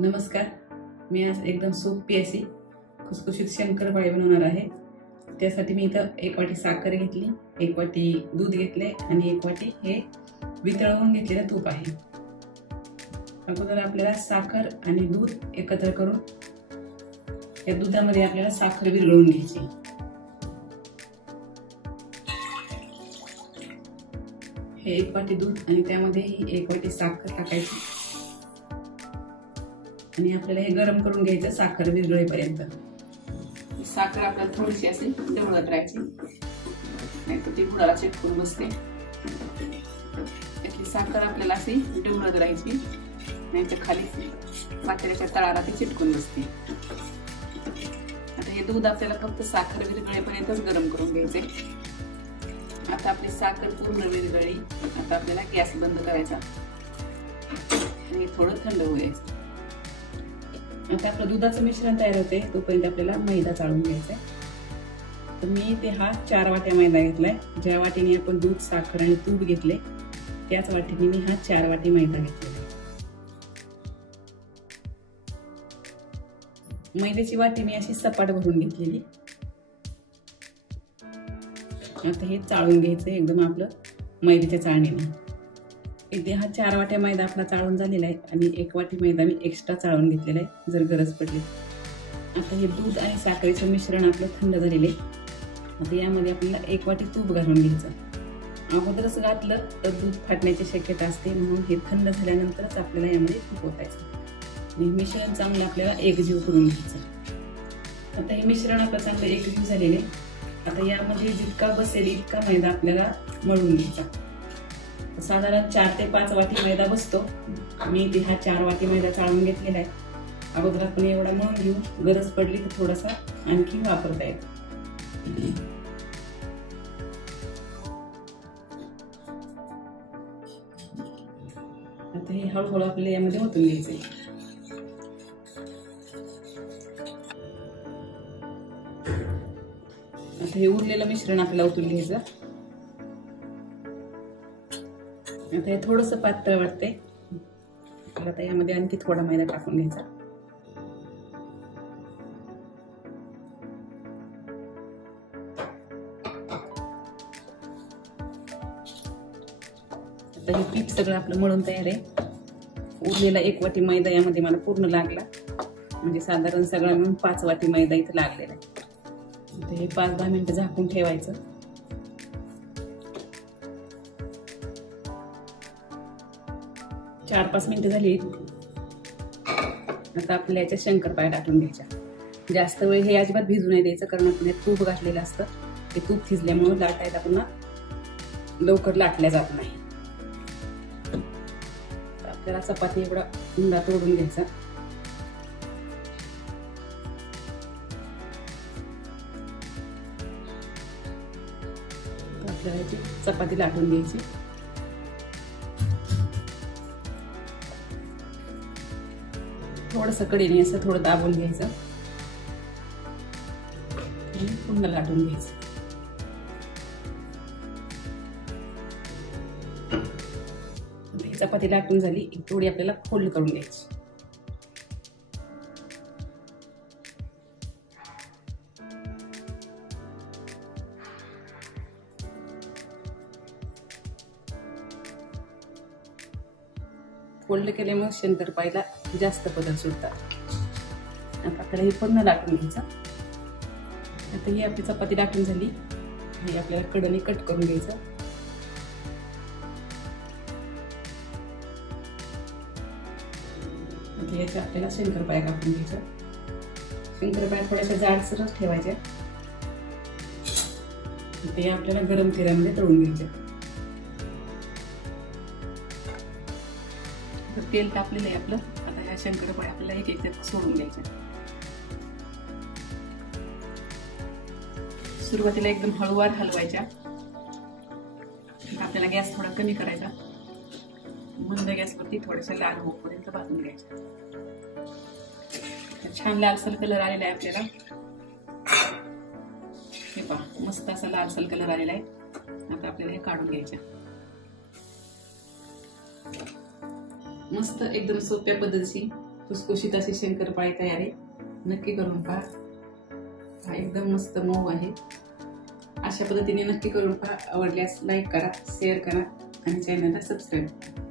नमस्कार. मी आज एकदम सोपी अशी खुसखुशीत शंकरपाळी बनवणार आहे. त्यासाठी मी इथं 1 वाटी साखर घेतली, 1 वाटी दूध घेतले आणि 1 वाटी हे वितळवून घेतलेलं तूप आहे. अगोदर आपल्याला साखर आणि दूध एकत्र करून या दुधामध्ये आपल्याला साखर विरघळून घ्यायची. हे 1 वाटी दूध आणि त्यामध्ये 1 वाटी साखर टाकायची आणि आपल्याला हे गरम करून घ्यायचं साखर विरघळेपर्यंत. साखर आपल्याला थोडीशी अशी ढवळत राहायची, नाहीतर ती बुडाला चिटकून बसते. त्यातली साखर आपल्याला अशी ढवळत राहायची, नाहीतर खाली पातेल्याच्या तळाला ती चिटकून बसते. आता हे दूध आपल्याला फक्त साखर विरघळेपर्यंतच गरम करून घ्यायचे. आता आपली साखर पूर्ण विरघळली. आता आपल्याला गॅस बंद करायचा आणि थोडं थंड होऊ द्यायचं. आता आपलं दुधाचं मिश्रण तयार होते तोपर्यंत आपल्याला मैदा चाळून घ्यायचा आहे. तर मी इथे हा 4 वाट्या मैदा घेतलाय. ज्या वाटीने आपण दूध, साखर आणि तूप घेतले त्याच वाटीने मी हा 4 वाटी मैदा घेतलेला आहे. मैद्याची वाटी मी अशी सपाट भरून घेतलेली. आता हे चाळून घ्यायचं एकदम आपलं मैद्याच्या चाळणीने. इथे हा 4 वाट्या मैदा आपला चाळून झालेला आहे आणि 1 वाटी मैदा मी एक्स्ट्रा चाळून घेतलेला आहे जर गरज पडली. आता हे दूध आणि साखरेचं मिश्रण आपलं थंड झालेले. आता यामध्ये आपल्याला 1 वाटी तूप घालून घ्यायचं. अगोदरच घातलं तर दूध फाटण्याची शक्यता असते, म्हणून हे थंड झाल्यानंतरच आपल्याला यामध्ये तूप ओतायचं आणि मिश्रण चांगलं आपल्याला एकजीव करून घ्यायचं. आता हे मिश्रण आपलं चांगलं एकजीव झालेले. आता यामध्ये जितका बसेल इतका मैदा आपल्याला मळून घ्यायचा. साधारण 4 ते 5 वाटी मैदा बसतो. मी इथे हा 4 वाटी मैदा चाळून घेतलेला आहे. अगोदर आपण एवढा मळून घेऊ, गरज पडली तर थोडासा आणखी वापरता येतो. आता हे हळूहळू आपल्याला यामध्ये ओतून घ्यायचंय. आता हे उरलेलं मिश्रण आपल्याला ओतून घ्यायचं. आता हे थोडंसं पातळ वाटते. आता यामध्ये आणखी थोडा मैदा टाकून घ्यायचा. आता हे पीठ सगळं आपलं मळून तयार आहे. उरलेला 1 वाटी मैदा यामध्ये मला पूर्ण लागला, म्हणजे साधारण सगळा मिळून 5 वाटी मैदा इथं लागलेला आहे. आता हे 5-10 मिनिटं झाकून ठेवायचं. 4-5 मिनिटं झाली. आता आपल्याला याच्या शंकरपाळ्या टाकून घ्यायच्या. जास्त वेळ हे अजिबात भिजू नाही द्यायचं, कारण आपण तूप घातलेलं असतं. ते तूप शिजल्यामुळे लाटायला पुन्हा लवकर लाटल्या जात नाही. आपल्याला चपाती एवढा उंडा तोडून घ्यायचा. आपल्याला याची चपाती लाटून घ्यायची. थोडंसं कडेने असं थोडं दाबून घ्यायचं आणि पुन्हा लाटून घ्यायचं. ही चपाती लाटून झाली. थोडी आपल्याला फोल्ड करून घ्यायची. फोल्ड केल्यामुळे शंकरपाळीला जास्त पदर सुटतात. आता आपल्याला हे पूर्ण लाटून घ्यायचं. आता ही आपली चपाती लाटून झाली. हे आपल्याला कडेने कट करून घ्यायचं. याच्या आपल्याला शंकरपाळ्या कापून घ्यायच्या. शंकरपाळ्या थोड्याशा जाडसरच ठेवायच्या. ते आपल्याला गरम तेलामध्ये तळून घ्यायचे. तेल तापलेलं आहे आपलं. आता ह्या शंकरपाळ्या आपल्याला एक एक सोडून द्यायच्या. सुरुवातीला एकदम हळूवार हलवायच्या. आपल्याला गॅस थोडा कमी करायचा. मंद गॅसवरती थोड्याशा लाल होईपर्यंत भाजून घ्यायच्या. छान लालसर कलर आलेला आहे आपल्याला. हे पहा, मस्त असा लालसर कलर आलेला आहे. आता आपल्याला हे काढून घ्यायच्या. मस्त एकदम सोप्या पद्धतीने खुसखुशीत अशी शंकरपाळी तयार आहे. नक्की करून पहा. हा एकदम मस्त मऊ आहे. अशा पद्धतीने नक्की करून पहा. आवडल्यास लाईक करा, शेअर करा आणि चॅनलला सबस्क्राईब करा.